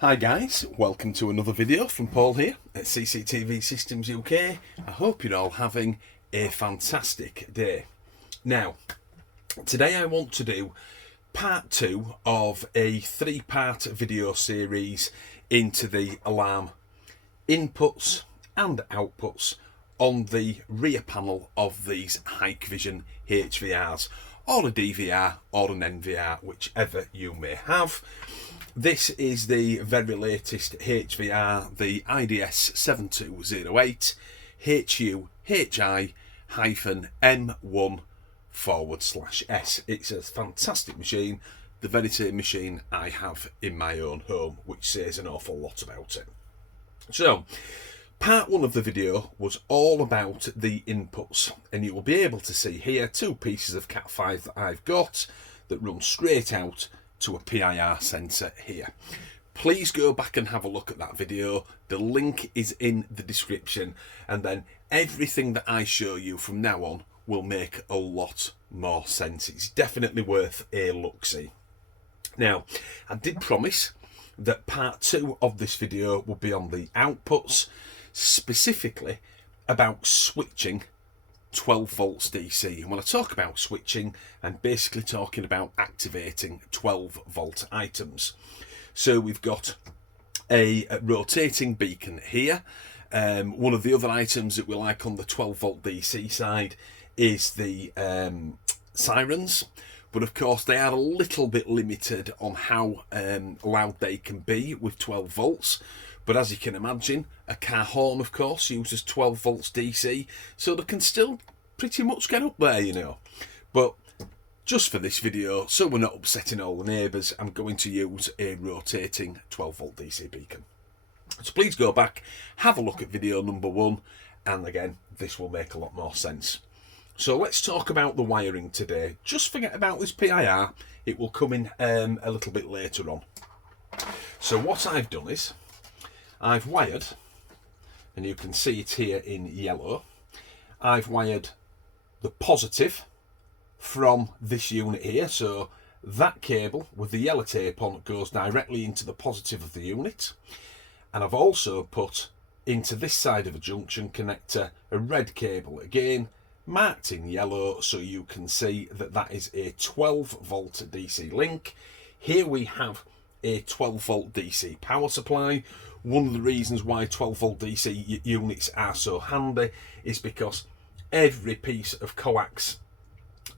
Hi guys, welcome to another video from Paul here at CCTV Systems UK. I hope you're all having a fantastic day. Now, today I want to do part 2 of a 3-part video series into the alarm inputs and outputs on the rear panel of these Hikvision HVRs, or a DVR or an NVR, whichever you may have. This is the very latest HVR, the IDS 7208 HU-HI-M1/S. It's a fantastic machine, the very same machine I have in my own home, which says an awful lot about it. So, part 1 of the video was all about the inputs, and you will be able to see here 2 pieces of Cat5 that I've got that run straight out to a PIR sensor here. Please go back and have a look at that video. The link is in the description, and then everything that I show you from now on will make a lot more sense. It's definitely worth a look-see. Now, I did promise that part 2 of this video will be on the outputs, specifically about switching 12 volts DC. And when I talk about switching, I'm basically talking about activating 12 volt items. So we've got a rotating beacon here. One of the other items that we like on the 12 volt DC side is the sirens, but of course they are a little bit limited on how loud they can be with 12 volts. But as you can imagine, a car horn, of course, uses 12 volts DC, so they can still pretty much get up there, you know. But just for this video, so we're not upsetting all the neighbours, I'm going to use a rotating 12 volt DC beacon. So please go back, have a look at video number 1, and again, this will make a lot more sense. So let's talk about the wiring today. Just forget about this PIR, it will come in a little bit later on. So what I've done is, I've wired, and you can see it here in yellow, I've wired the positive from this unit here, so that cable with the yellow tape on goes directly into the positive of the unit, and I've also put into this side of a junction connector a red cable, again marked in yellow, so you can see that that is a 12 volt DC link. Here we have a 12 volt DC power supply. One of the reasons why 12 volt DC units are so handy is because every piece of coax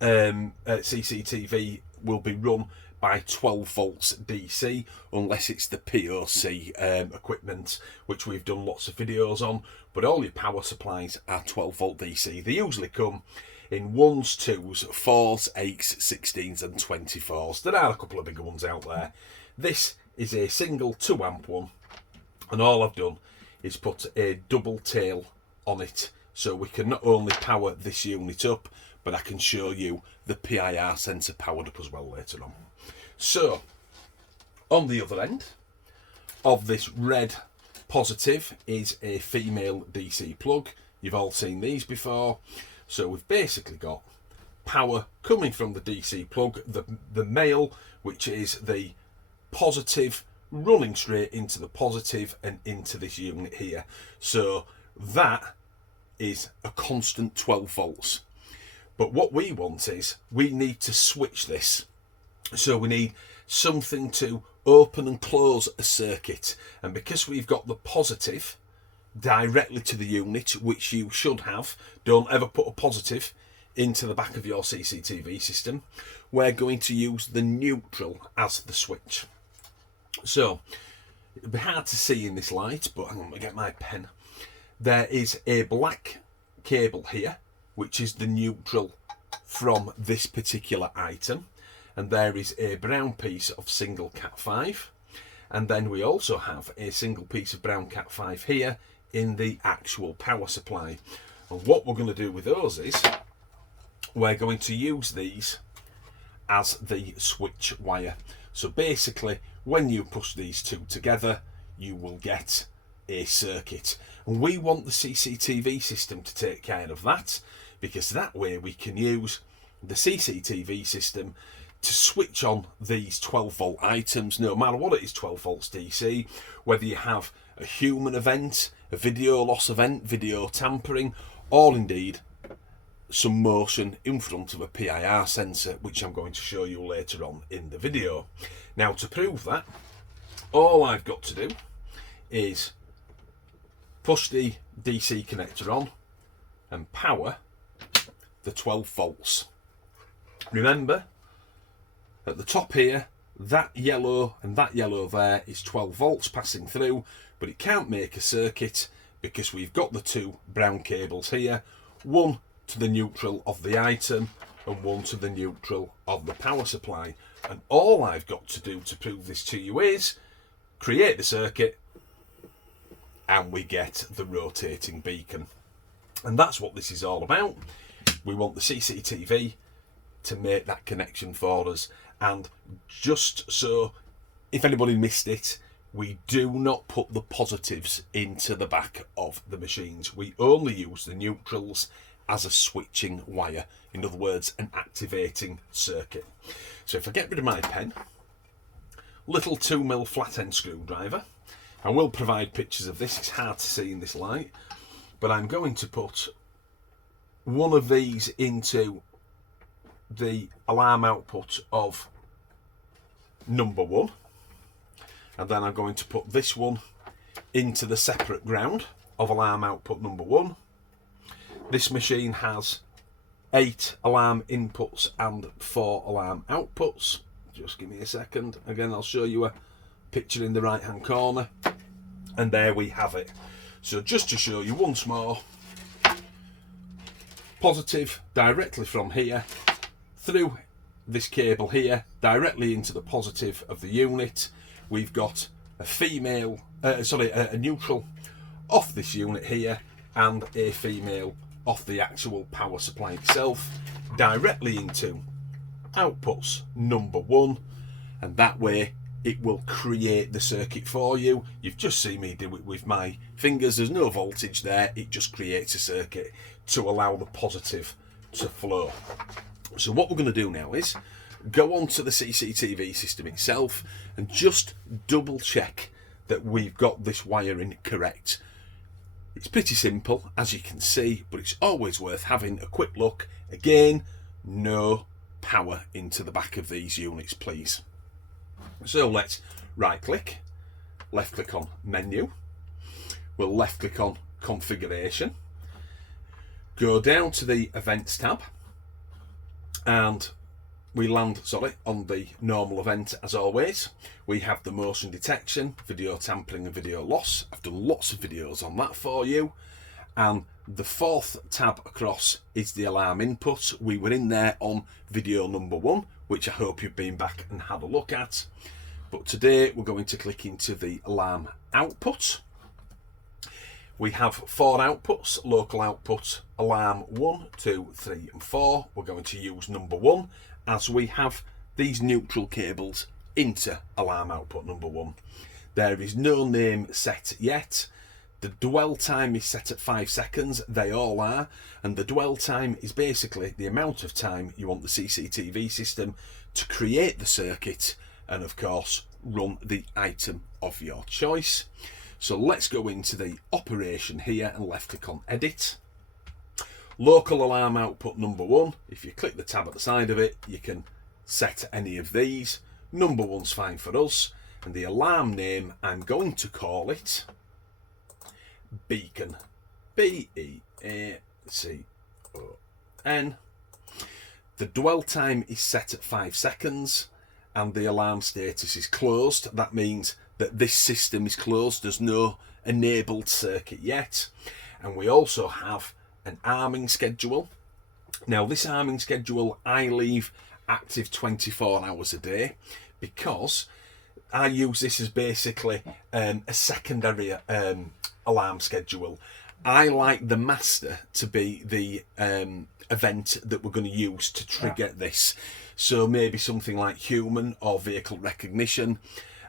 CCTV will be run by 12 volts DC, unless it's the POC equipment, which we've done lots of videos on, but all your power supplies are 12 volt DC. They usually come in 1s, 2s, 4s, 8s, 16s and 24s. There are a couple of bigger ones out there. This is a single 2 amp one, and all I've done is put a double tail on it, so we can not only power this unit up, but I can show you the PIR sensor powered up as well later on. So, on the other end of this red positive is a female DC plug. You've all seen these before. So we've basically got power coming from the DC plug, the male, which is the positive, running straight into the positive and into this unit here. So that is a constant 12 volts. But what we want is, we need to switch this. So we need something to open and close a circuit. And because we've got the positive directly to the unit, which you should have, don't ever put a positive into the back of your CCTV system, we're going to use the neutral as the switch. So, it'll be hard to see in this light, but I'm going to get my pen. There is a black cable here, which is the neutral from this particular item. And there is a brown piece of single Cat5. And then we also have a single piece of brown Cat5 here in the actual power supply. And what we're going to do with those is, we're going to use these as the switch wire. So basically, when you push these two together, you will get a circuit. And we want the CCTV system to take care of that, because that way we can use the CCTV system to switch on these 12 volt items, no matter what it is, 12 volts DC, whether you have a human event, a video loss event, video tampering, or indeed some motion in front of a PIR sensor, which I'm going to show you later on in the video. Now, to prove that, all I've got to do is push the DC connector on and power the 12 volts. Remember, at the top here, that yellow and that yellow there is 12 volts passing through, but it can't make a circuit because we've got the two brown cables here, one to the neutral of the item and one to the neutral of the power supply. And all I've got to do to prove this to you is create the circuit and we get the rotating beacon. And that's what this is all about. We want the CCTV to make that connection for us. And just so, if anybody missed it, we do not put the positives into the back of the machines. We only use the neutrals as a switching wire. In other words, an activating circuit. So if I get rid of my pen, little 2mm flat end screwdriver, I will provide pictures of this, it's hard to see in this light, but I'm going to put one of these into the alarm output of number 1, and then I'm going to put this one into the separate ground of alarm output number 1. This machine has 8 alarm inputs and 4 alarm outputs. Just give me a second. Again, I'll show you a picture in the right hand corner, and there we have it. So just to show you once more, positive directly from here through this cable here directly into the positive of the unit. We've got a neutral off this unit here and a female off the actual power supply itself directly into outputs number 1, and that way it will create the circuit for you. You've just seen me do it with my fingers. There's no voltage there, it just creates a circuit to allow the positive to flow. So what we're going to do now is go on to the CCTV system itself and just double check that we've got this wiring correct. It's pretty simple, as you can see, but it's always worth having a quick look. Again, no power into the back of these units, please. So let's right click, left click on menu, we'll left click on configuration, go down to the events tab, and we land on the normal event as always. We have the motion detection, video tampering and video loss. I've done lots of videos on that for you. And the 4th tab across is the alarm input. We were in there on video number 1, which I hope you've been back and had a look at. But today we're going to click into the alarm output. We have 4 outputs, local output, alarm 1, 2, 3 and 4. We're going to use number 1 as we have these neutral cables into alarm output number 1. There is no name set yet. The dwell time is set at 5 seconds, they all are, and the dwell time is basically the amount of time you want the CCTV system to create the circuit and of course run the item of your choice. So let's go into the operation here and left click on edit. Local alarm output number 1, if you click the tab at the side of it, you can set any of these. Number 1's fine for us, and the alarm name, I'm going to call it Beacon. B-E-A-C-O-N. The dwell time is set at 5 seconds, and the alarm status is closed. That means that this system is closed. There's no enabled circuit yet. And we also have an arming schedule. Now this arming schedule I leave active 24 hours a day because I use this as basically a secondary alarm schedule. I like the master to be the event that we're going to use to trigger this. So maybe something like human or vehicle recognition,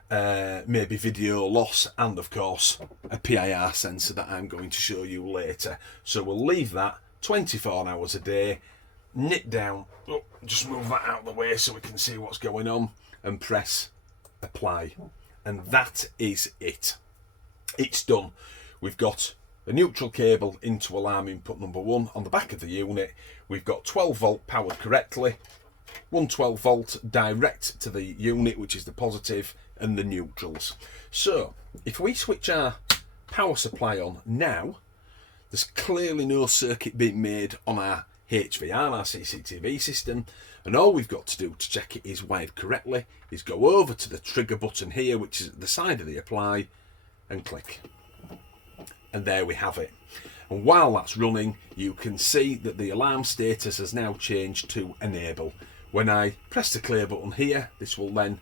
maybe video loss, and of course a PIR sensor that I'm going to show you later. So we'll leave that 24 hours a day, nip down just move that out of the way so we can see what's going on, and press apply. And that is it. It's done. We've got a neutral cable into alarm input number 1 on the back of the unit. We've got 12 volt powered correctly, 112 volt direct to the unit, which is the positive, and the neutrals. So if we switch our power supply on now, there's clearly no circuit being made on our HVR, our CCTV system, and all we've got to do to check it is wired correctly is go over to the trigger button here, which is at the side of the apply, and click. And there we have it. And while that's running, you can see that the alarm status has now changed to enable. When I press the clear button here, this will then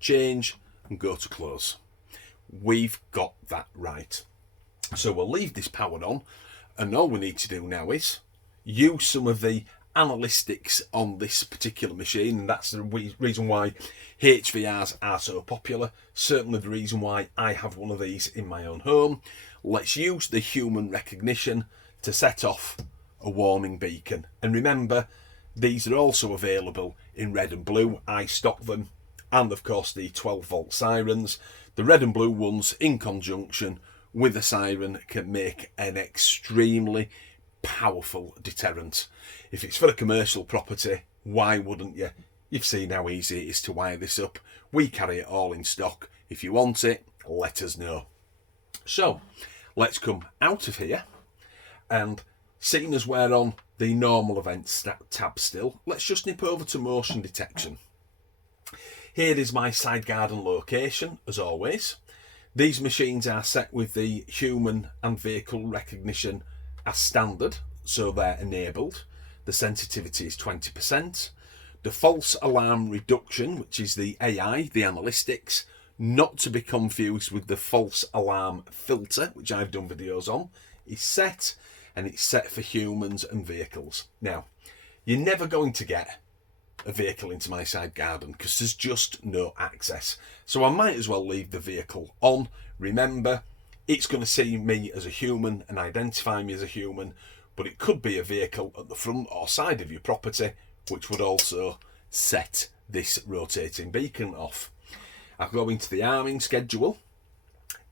change and go to close. We've got that right. So we'll leave this powered on, and all we need to do now is use some of the analytics on this particular machine, and that's the reason why HVRs are so popular. Certainly the reason why I have one of these in my own home. Let's use the human recognition to set off a warning beacon. And remember, these are also available in red and blue. I stock them, and of course the 12 volt sirens. The red and blue ones in conjunction with a siren can make an extremely powerful deterrent. If it's for a commercial property, why wouldn't you? You've seen how easy it is to wire this up. We carry it all in stock. If you want it, let us know. So let's come out of here, and seeing as we're on the normal events tab still, let's just nip over to motion detection. Here is my side garden location, as always. These machines are set with the human and vehicle recognition as standard, so they're enabled. The sensitivity is 20%. The false alarm reduction, which is the AI, the analytics, not to be confused with the false alarm filter, which I've done videos on, is set, and it's set for humans and vehicles. Now, you're never going to get a vehicle into my side garden because there's just no access. So I might as well leave the vehicle on. Remember, it's going to see me as a human and identify me as a human, but it could be a vehicle at the front or side of your property, which would also set this rotating beacon off. I'll go into the arming schedule.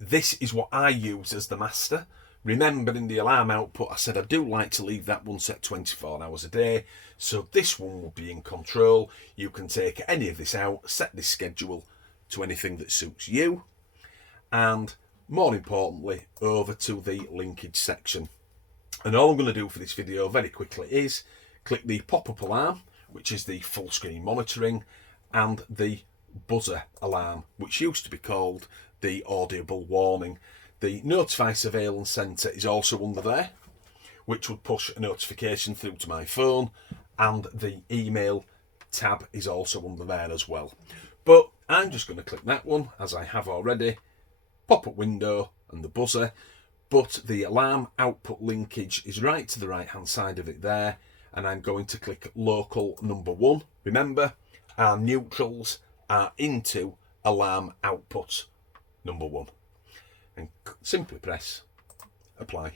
This is what I use as the master. Remember, in the alarm output, I said I do like to leave that one set 24 hours a day. So this one will be in control. You can take any of this out, set this schedule to anything that suits you. And more importantly, over to the linkage section. And all I'm going to do for this video very quickly is click the pop-up alarm, which is the full screen monitoring, and the buzzer alarm, which used to be called the audible warning. The Notify Surveillance Centre is also under there, which would push a notification through to my phone, and the email tab is also under there as well. But I'm just going to click that one, as I have already, pop-up window and the buzzer, but the alarm output linkage is right to the right hand side of it there, and I'm going to click local number 1. Remember, our neutrals are into alarm output number 1. And simply press apply.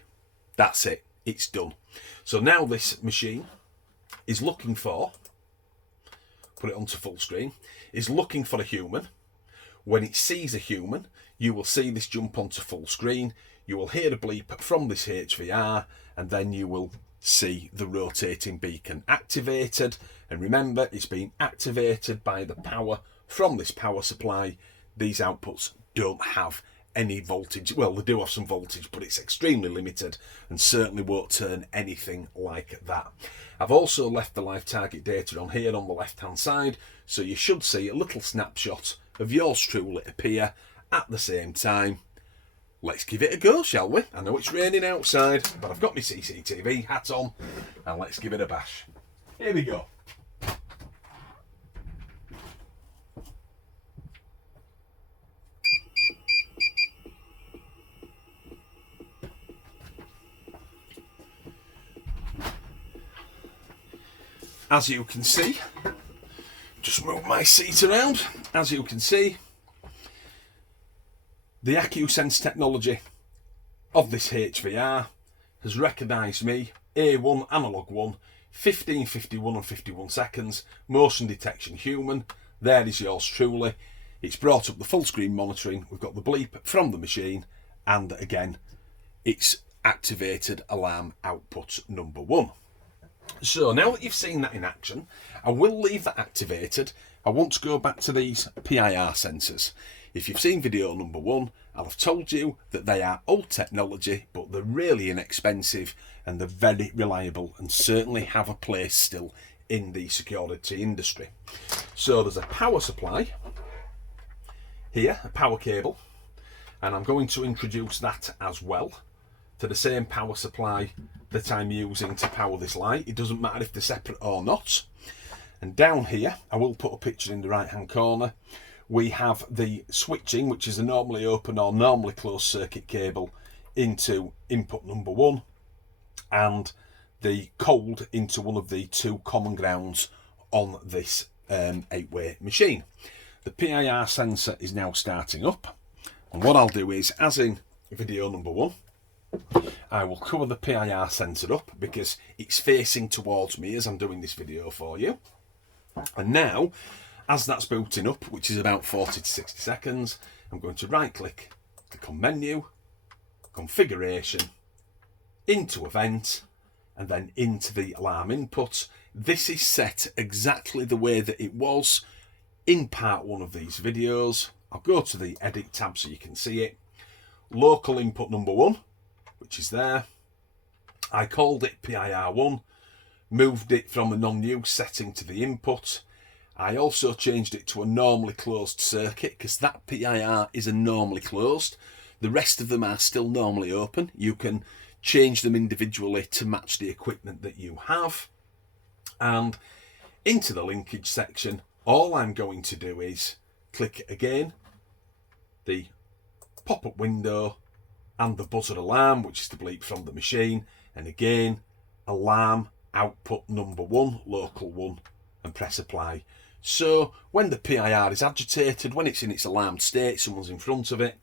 That's it, it's done. So now this machine is looking for, put it onto full screen, is looking for a human. When it sees a human, you will see this jump onto full screen. You will hear a bleep from this HVR, and then you will see the rotating beacon activated. And remember, it's been activated by the power from this power supply. These outputs don't have any voltage. Well, they do have some voltage, but it's extremely limited and certainly won't turn anything like that. I've also left the live target data on here on the left hand side, so you should see a little snapshot of yours truly appear at the same time. Let's give it a go, shall we? I know it's raining outside, but I've got my CCTV hat on, and let's give it a bash. Here we go. As you can see, just move my seat around. As you can see, the Acusense technology of this HVR has recognised me, A1 analog 1, 15, 51 and 51 seconds, motion detection human. There is yours truly. It's brought up the full screen monitoring. We've got the bleep from the machine, and again, it's activated alarm output number 1. So now that you've seen that in action, I will leave that activated. I want to go back to these PIR sensors. If you've seen video number 1, I'll have told you that they are old technology, but they're really inexpensive and they're very reliable and certainly have a place still in the security industry. So there's a power supply here, a power cable, and I'm going to introduce that as well to the same power supply that I'm using to power this light. It doesn't matter if they're separate or not. And down here, I will put a picture in the right hand corner, we have the switching, which is a normally open or normally closed circuit cable into input number 1, and the cold into one of the 2 common grounds on this 8-way machine. The PIR sensor is now starting up, and what I'll do is, as in video number 1, I will cover the PIR sensor up because it's facing towards me as I'm doing this video for you. And now, as that's booting up, which is about 40 to 60 seconds, I'm going to right click, click on menu, configuration, into event, and then into the alarm input. This is set exactly the way that it was in part 1 of these videos. I'll go to the edit tab so you can see it. Local input number 1, which is there. I called it PIR1, moved it from a non-use setting to the input. I also changed it to a normally closed circuit because that PIR is a normally closed. The rest of them are still normally open. You can change them individually to match the equipment that you have. And into the linkage section, all I'm going to do is click again the pop-up window and the buzzer alarm, which is the bleep from the machine, and again alarm output number 1, local 1, and press apply. So when the PIR is agitated, when it's in its alarmed state, someone's in front of it,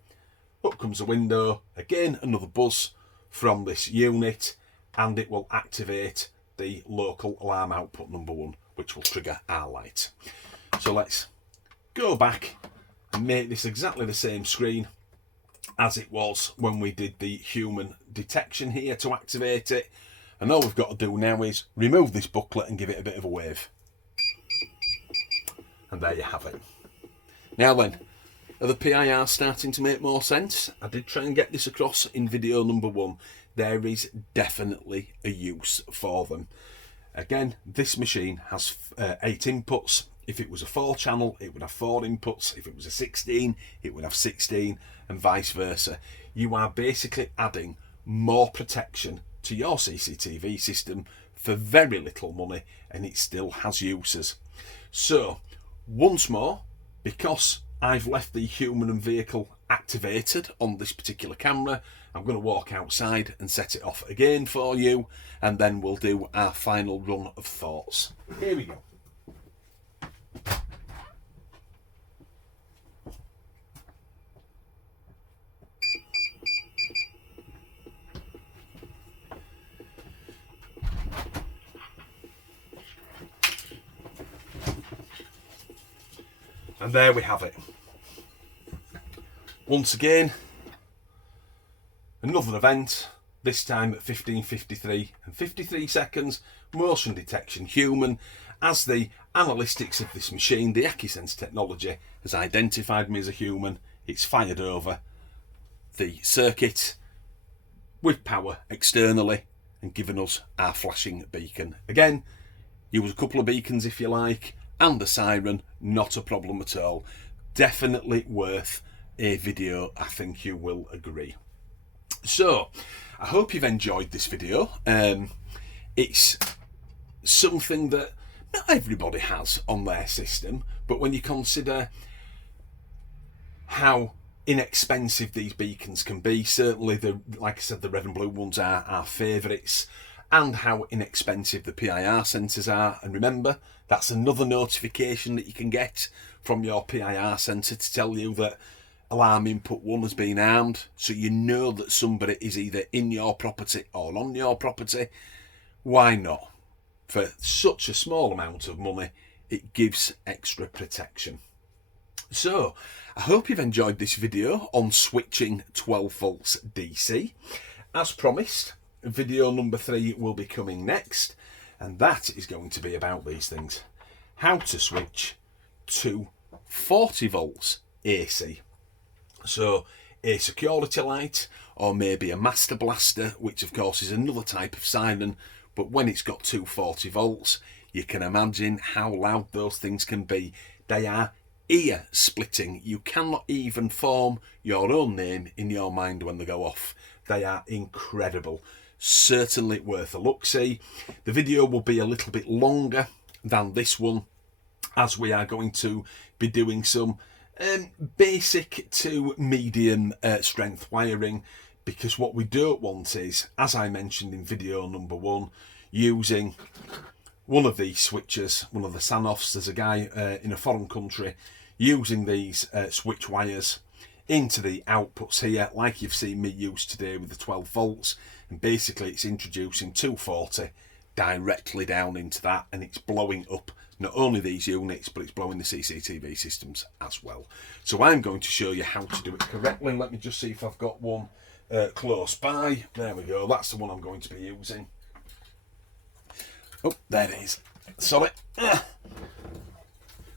up comes a window, again another buzz from this unit, and it will activate the local alarm output number 1, which will trigger our light. So let's go back and make this exactly the same screen as it was when we did the human detection here to activate it. And all we've got to do now is remove this booklet and give it a bit of a wave. And there you have it. Now then, are the PIRs starting to make more sense? I did try and get this across in video number 1. There is definitely a use for them. Again, this machine has 8 inputs. If it was a 4-channel, it would have 4 inputs. If it was a 16, it would have 16, and vice versa. You are basically adding more protection to your CCTV system for very little money, and it still has uses. So, once more, because I've left the human and vehicle activated on this particular camera, I'm going to walk outside and set it off again for you, and then we'll do our final run of thoughts. Here we go. And there we have it. Once again, another event, this time at 15:53 and 53 seconds, motion detection human, as the analytics of this machine, the Acusence technology, has identified me as a human. It's fired over the circuit with power externally and given us our flashing beacon. Again, use a couple of beacons if you like, and a siren, not a problem at all. Definitely worth a video, I think you will agree. So, I hope you've enjoyed this video. It's something that not everybody has on their system, but when you consider how inexpensive these beacons can be, certainly like I said, the red and blue ones are our favourites, and how inexpensive the PIR sensors are. And remember, that's another notification that you can get from your PIR sensor to tell you that alarm input 1 has been armed, so you know that somebody is either in your property or on your property. Why not? for such a small amount of money, it gives extra protection. So, I hope you've enjoyed this video on switching 12 volts DC. As promised, video number 3 will be coming next, and that is going to be about these things. How to switch to 40 volts AC. So, a security light, or maybe a master blaster, which of course is another type of siren, but when it's got 240 volts, you can imagine how loud those things can be. They are ear splitting. You cannot even form your own name in your mind when they go off. They are incredible. Certainly worth a look-see. The video will be a little bit longer than this one, as we are going to be doing some basic to medium strength wiring, because what we don't want is, as I mentioned in video number 1, using one of these switches, one of the Sanoffs. There's a guy in a foreign country using these switch wires into the outputs here, like you've seen me use today with the 12 volts, and basically it's introducing 240 directly down into that, and it's blowing up not only these units, but it's blowing the CCTV systems as well. So I'm going to show you how to do it correctly. Let me just see if I've got one close by. There we go, that's the one I'm going to be using. Oh, there it is. Sorry.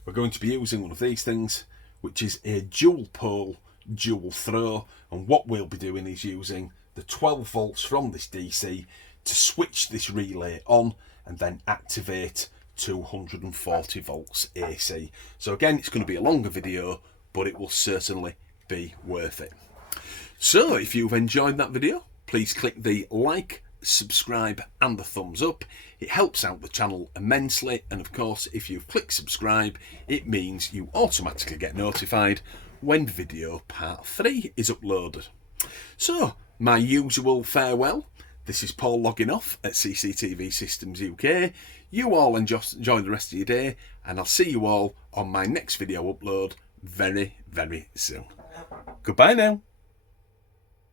We're going to be using one of these things, which is a dual pole, dual throw, and what we'll be doing is using the 12 volts from this DC to switch this relay on and then activate 240 volts AC. So again, it's going to be a longer video, but it will certainly be worth it. So if you've enjoyed that video, please click the like, subscribe and the thumbs up. It helps out the channel immensely, and of course if you click subscribe, it means you automatically get notified when video part 3 is uploaded. So my usual farewell. This is Paul logging off at CCTV Systems UK. You all enjoy the rest of your day, and I'll see you all on my next video upload very, very soon. Goodbye now.